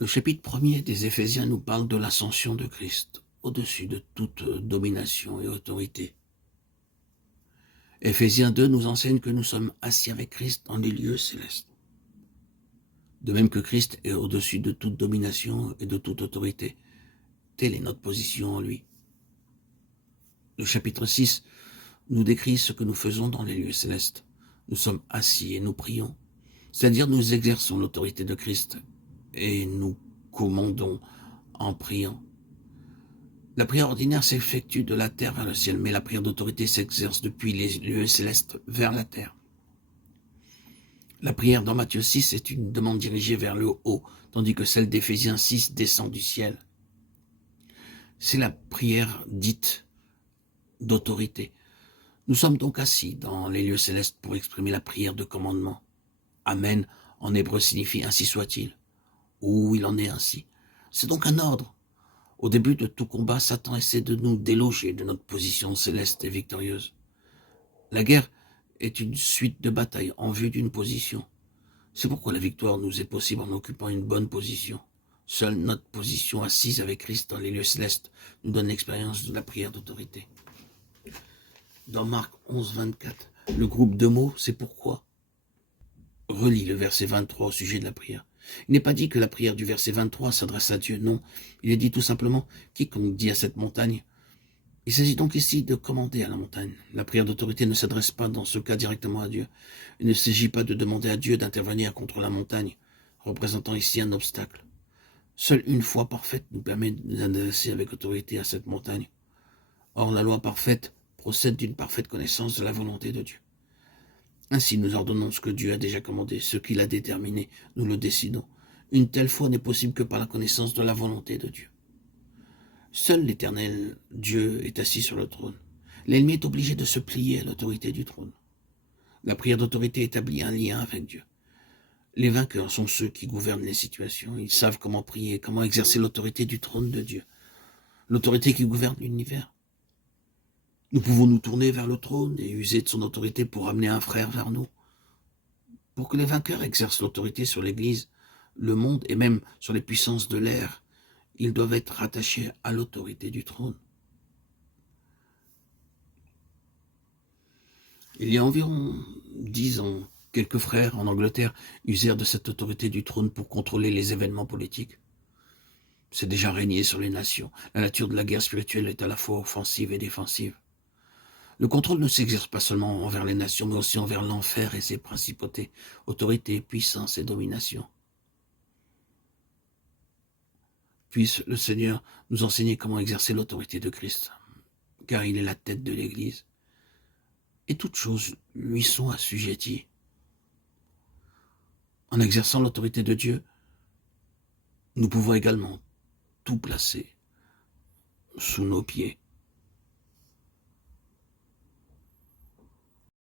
Le chapitre 1er des Éphésiens nous parle de l'ascension de Christ, au-dessus de toute domination et autorité. Éphésiens 2 nous enseigne que nous sommes assis avec Christ dans les lieux célestes. De même que Christ est au-dessus de toute domination et de toute autorité. Telle est notre position en lui. Le chapitre 6 nous décrit ce que nous faisons dans les lieux célestes. Nous sommes assis et nous prions, c'est-à-dire nous exerçons l'autorité de Christ et nous commandons en priant. La prière ordinaire s'effectue de la terre vers le ciel, mais la prière d'autorité s'exerce depuis les lieux célestes vers la terre. La prière dans Matthieu 6 est une demande dirigée vers le haut, tandis que celle d'Éphésiens 6 descend du ciel. C'est la prière dite d'autorité. Nous sommes donc assis dans les lieux célestes pour exprimer la prière de commandement. Amen en hébreu signifie ainsi soit-il, ou il en est ainsi. C'est donc un ordre. Au début de tout combat, Satan essaie de nous déloger de notre position céleste et victorieuse. La guerre est une suite de batailles en vue d'une position. C'est pourquoi la victoire nous est possible en occupant une bonne position. Seule notre position assise avec Christ dans les lieux célestes nous donne l'expérience de la prière d'autorité. Dans Marc 11, 24, le groupe de mots « c'est pourquoi » relie le verset 23 au sujet de la prière. Il n'est pas dit que la prière du verset 23 s'adresse à Dieu, non. Il est dit tout simplement « quiconque dit à cette montagne ». Il s'agit donc ici de commander à la montagne. La prière d'autorité ne s'adresse pas dans ce cas directement à Dieu. Il ne s'agit pas de demander à Dieu d'intervenir contre la montagne, représentant ici un obstacle. Seule une foi parfaite nous permet de nous adresser avec autorité à cette montagne. Or, la loi parfaite procède d'une parfaite connaissance de la volonté de Dieu. Ainsi, nous ordonnons ce que Dieu a déjà commandé, ce qu'il a déterminé, nous le décidons. Une telle foi n'est possible que par la connaissance de la volonté de Dieu. Seul l'Éternel Dieu est assis sur le trône. L'ennemi est obligé de se plier à l'autorité du trône. La prière d'autorité établit un lien avec Dieu. Les vainqueurs sont ceux qui gouvernent les situations. Ils savent comment prier, comment exercer l'autorité du trône de Dieu. L'autorité qui gouverne l'univers. Nous pouvons nous tourner vers le trône et user de son autorité pour amener un frère vers nous. Pour que les vainqueurs exercent l'autorité sur l'Église, le monde et même sur les puissances de l'air, ils doivent être rattachés à l'autorité du trône. Il y a environ 10 ans, quelques frères en Angleterre usèrent de cette autorité du trône pour contrôler les événements politiques. C'est déjà régné sur les nations. La nature de la guerre spirituelle est à la fois offensive et défensive. Le contrôle ne s'exerce pas seulement envers les nations, mais aussi envers l'enfer et ses principautés, autorité, puissance et domination. Puisse le Seigneur nous enseigner comment exercer l'autorité de Christ, car il est la tête de l'Église, et toutes choses lui sont assujetties. En exerçant l'autorité de Dieu, nous pouvons également tout placer sous nos pieds.